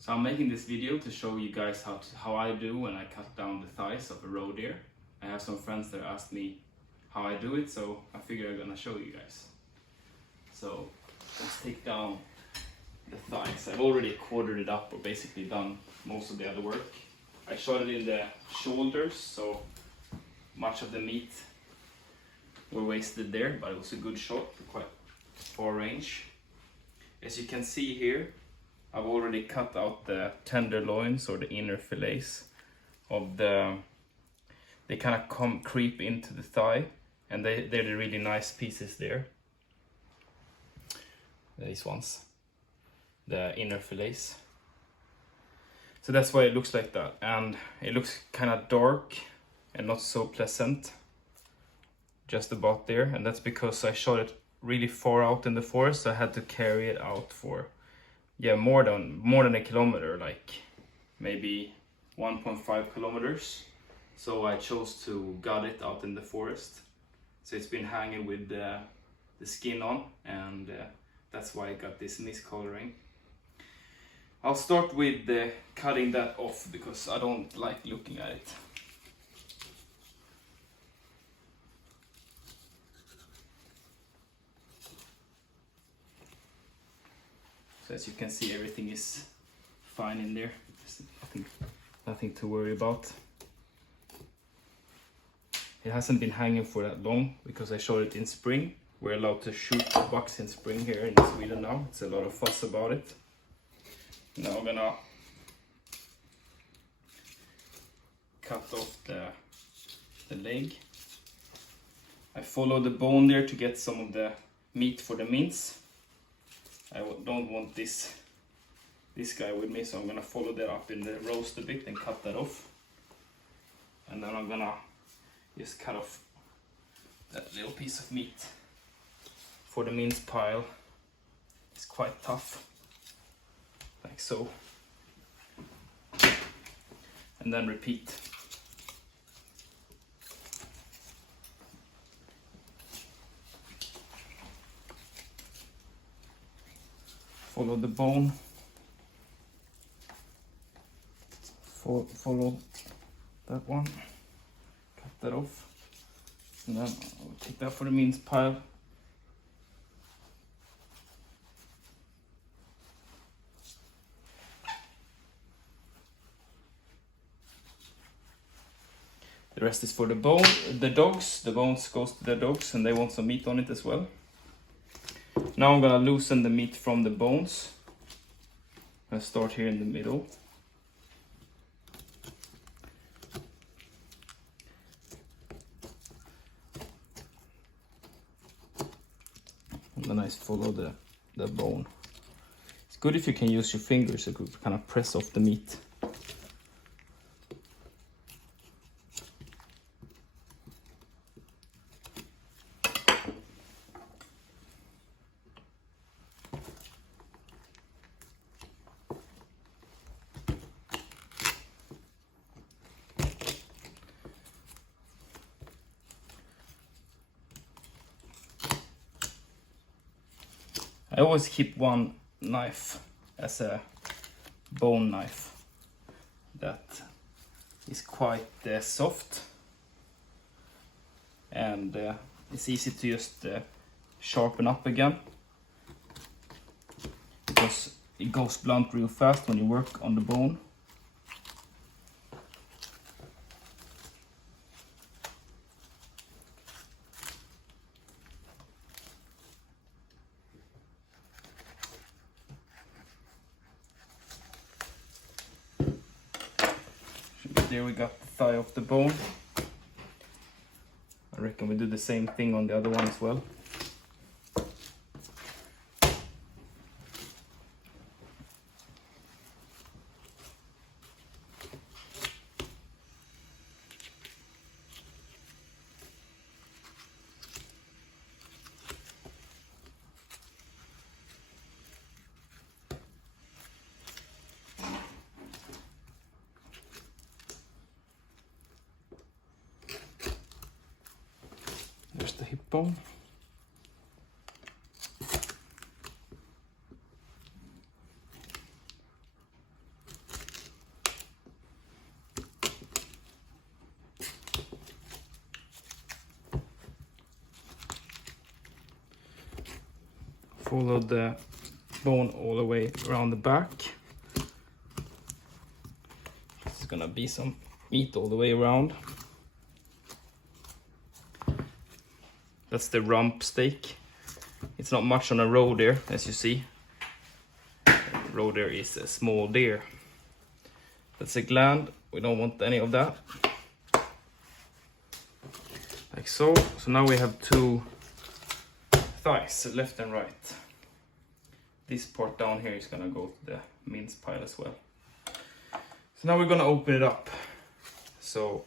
So I'm making this video to show you guys how I do when I cut down the thighs of a roe deer. I have some friends that asked me how I do it, so I figure I'm gonna show you guys. So let's take down the thighs. I've already quartered it up, or basically done most of the other work. I shot it in the shoulders, so much of the meat were wasted there, but it was a good shot, quite far range. As you can see here, I've already cut out the tenderloins, or the inner fillets of they kind of creep into the thigh, and they're the really nice pieces there. These ones, the inner fillets. So that's why it looks like that, and it looks kind of dark and not so pleasant just about there, and that's because I shot it really far out in the forest, so I had to carry it out for more than a kilometer, like maybe 1.5 kilometers. So I chose to gut it out in the forest. So it's been hanging with the skin on, and that's why I got this miscoloring. I'll start with cutting that off because I don't like looking at it. So as you can see, everything is fine in there. There's nothing to worry about. It hasn't been hanging for that long because I shot it in spring. We're allowed to shoot bucks in spring here in Sweden now. It's a lot of fuss about it. Now I'm gonna cut off the leg. I follow the bone there to get some of the meat for the mince. I don't want this guy with me, so I'm gonna follow that up in the roast a bit and cut that off. And then I'm gonna just cut off that little piece of meat for the mince pile. It's quite tough, like so. And then repeat. Follow the bone, follow that one, cut that off, and then I'll take that for the mince pile. The rest is for the dogs. The bones goes to the dogs, and they want some meat on it as well. Now I'm gonna loosen the meat from the bones. I'll start here in the middle. And then I follow the bone. It's good if you can use your fingers to kind of press off the meat. I always keep one knife as a bone knife that is quite soft, and it's easy to just sharpen up again, because it goes blunt real fast when you work on the bone. There we got the thigh off the bone. I reckon we do the same thing on the other one as well. There's the hip bone. follow the bone all the way around the back. It's gonna be some meat all the way around. That's the rump steak. It's not much on a roe deer, as you see. Roe deer is a small deer. That's a gland. We don't want any of that. Like so. So now we have two thighs, left and right. This part down here is gonna go to the mince pile as well. So now we're gonna open it up. So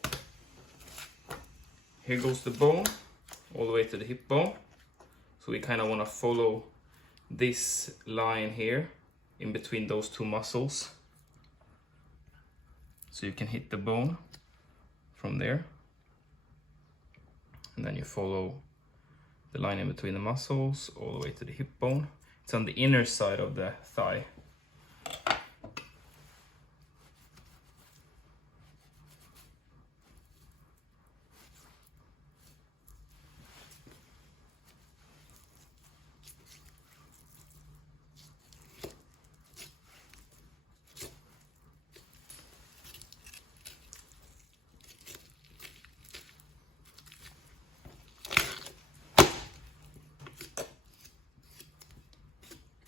here goes the bone, all the way to the hip bone. So we kind of want to follow this line here in between those two muscles. So you can hit the bone from there. And then you follow the line in between the muscles all the way to the hip bone. It's on the inner side of the thigh.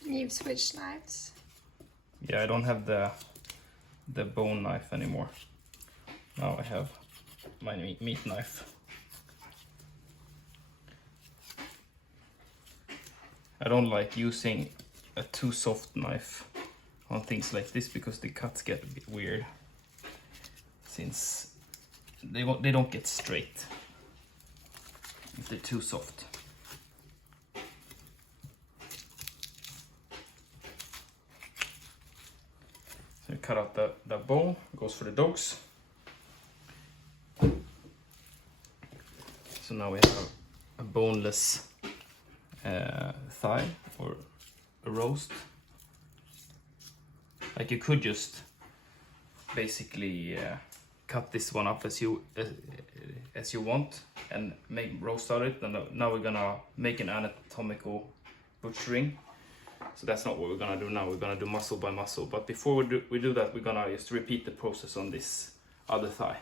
You've switched knives. Yeah, I don't have the bone knife anymore. Now I have my meat knife. I don't like using a too soft knife on things like this because the cuts get a bit weird, since they don't get straight if they're too soft. So cut out the bone, goes for the dogs. So now we have a boneless thigh or a roast. Like you could just basically cut this one up as you want and make roast out of it. And now we're gonna make an anatomical butchering. So that's not what we're gonna do now. We're gonna do muscle by muscle. But before we do that, we're gonna just repeat the process on this other thigh.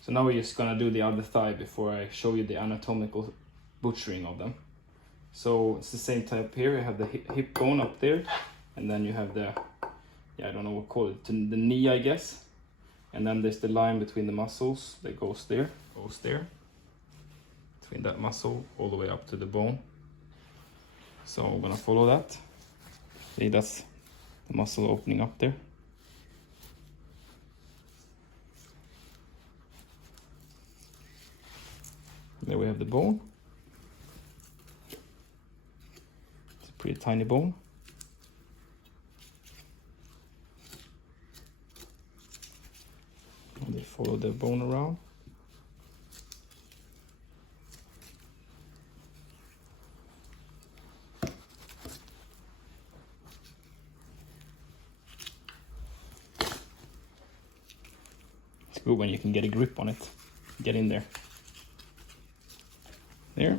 So now we're just gonna do the other thigh before I show you the anatomical butchering of them. So it's the same type here. You have the hip bone up there, and then you have the, I don't know what to call it, the knee, I guess. And then there's the line between the muscles that goes there, between that muscle all the way up to the bone. So we're gonna follow that. See, that's the muscle opening up there. There we have the bone. It's a pretty tiny bone. And they follow the bone around. It's good when you can get a grip on it. Get in there. There.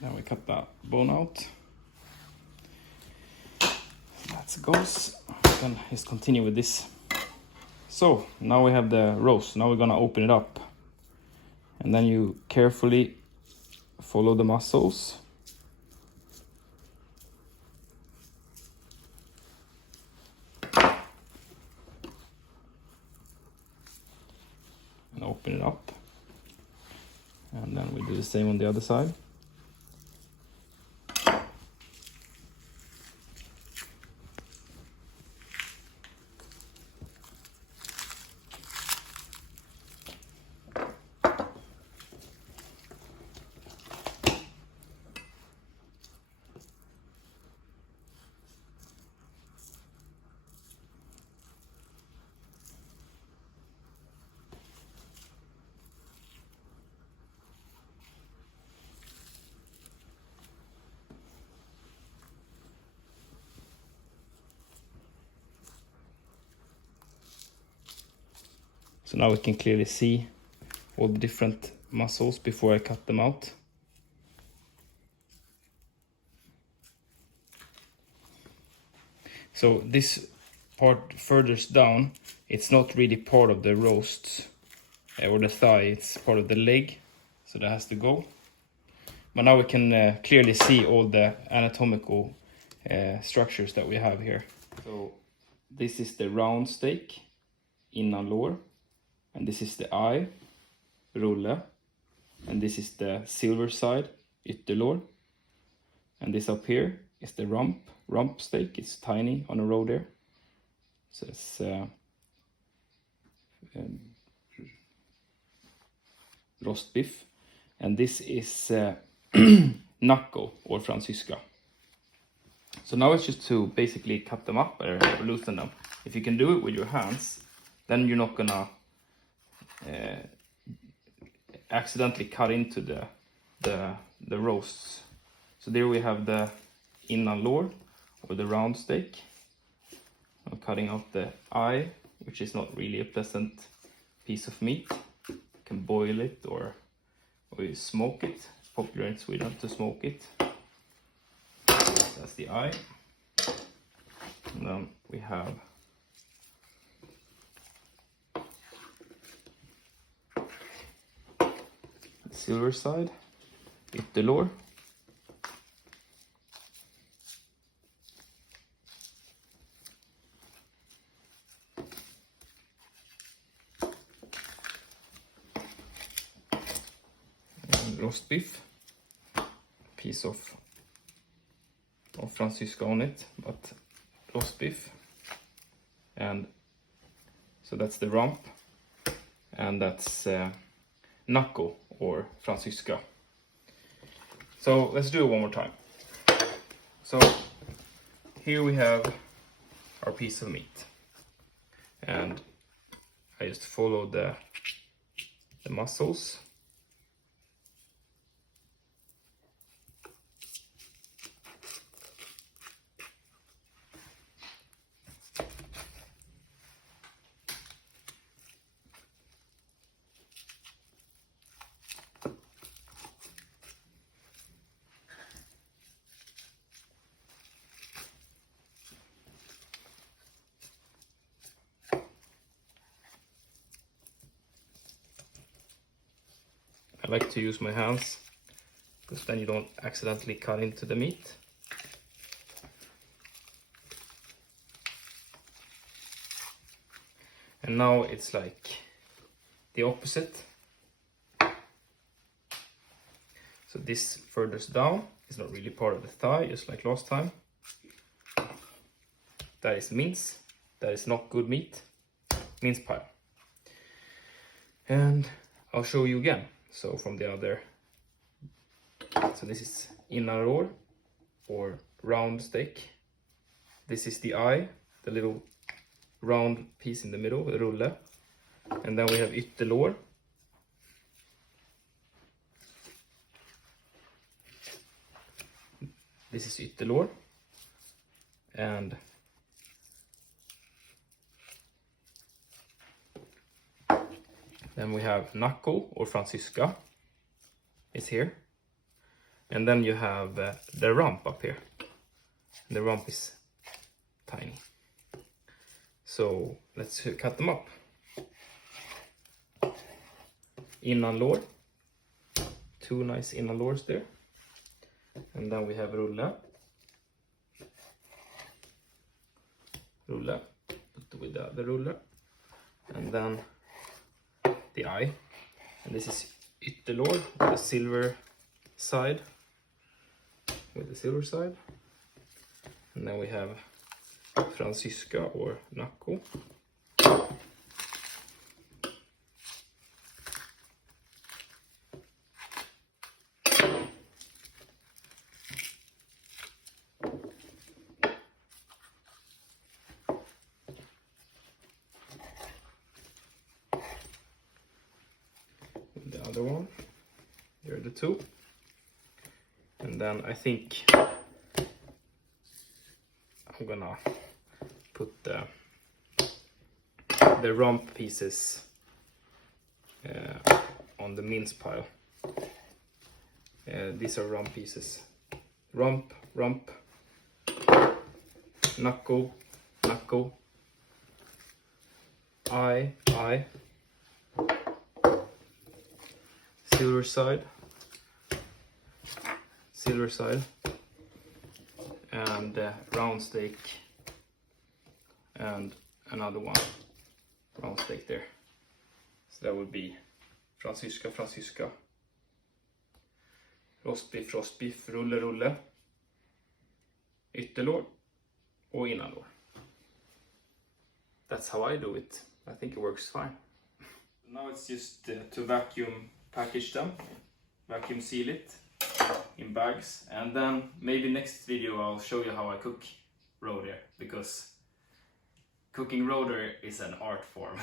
Now we cut that bone out. That goes. Then just continue with this. So now we have the roast. Now we're gonna open it up, and then you carefully follow the muscles. And open it up. And then we do the same on the other side. So now we can clearly see all the different muscles before I cut them out. So this part further down, it's not really part of the roast or the thigh, it's part of the leg, so that has to go. But now we can clearly see all the anatomical structures that we have here. So this is the round steak, innanlår, and this is the eye, rulle, and this is the silverside, ytterlår, and this up here is the rump steak. It's tiny on a row there. So it's rostbiff, and this is knuckle or fransyska. So now it's just to basically cut them up or loosen them. If you can do it with your hands, then you're not gonna accidentally cut into the roasts. So there we have the innanlår or the round steak. I'm cutting out the eye, which is not really a pleasant piece of meat. You can boil it or you smoke it. It's popular in Sweden to smoke it. That's the eye. And then we have the silverside, ytterlår. Rostbiff, piece of fransyska on it, but rostbiff. And so that's the rump, and that's knuckle or fransyska. So let's do it one more time. So here we have our piece of meat, and I just follow the muscles. I like to use my hands because then you don't accidentally cut into the meat. And now it's like the opposite. So this further down is not really part of the thigh, just like last time. That is mince. That is not good meat. Mince pie. And I'll show you again. So from the other, so this is innanlår or round steak. This is the eye, the little round piece in the middle, the rulle. And then we have ytterlår. This is ytterlår. And then we have knuckle or fransyska is here. And then you have the rump up here. The rump is tiny. So let's cut them up. Innanlår. Two nice innanlårs there. And then we have rulle. Rulle. With the rulle. And then the eye, and this is ytterlår with the silver side, and then we have fransyska or knuckle. The other one, here are the two, and then I think I'm gonna put the rump pieces on the mince pile. These are rump pieces. Rump, knuckle, eye, silverside, and round steak, and another one round steak there. So that would be fransyska, rostbiff, rulle, ytterlår och innanlår. That's how I do it. I think it works fine. Now it's just to vacuum package them, vacuum seal it in bags, and then maybe next video I'll show you how I cook roe deer, because cooking roe deer is an art form.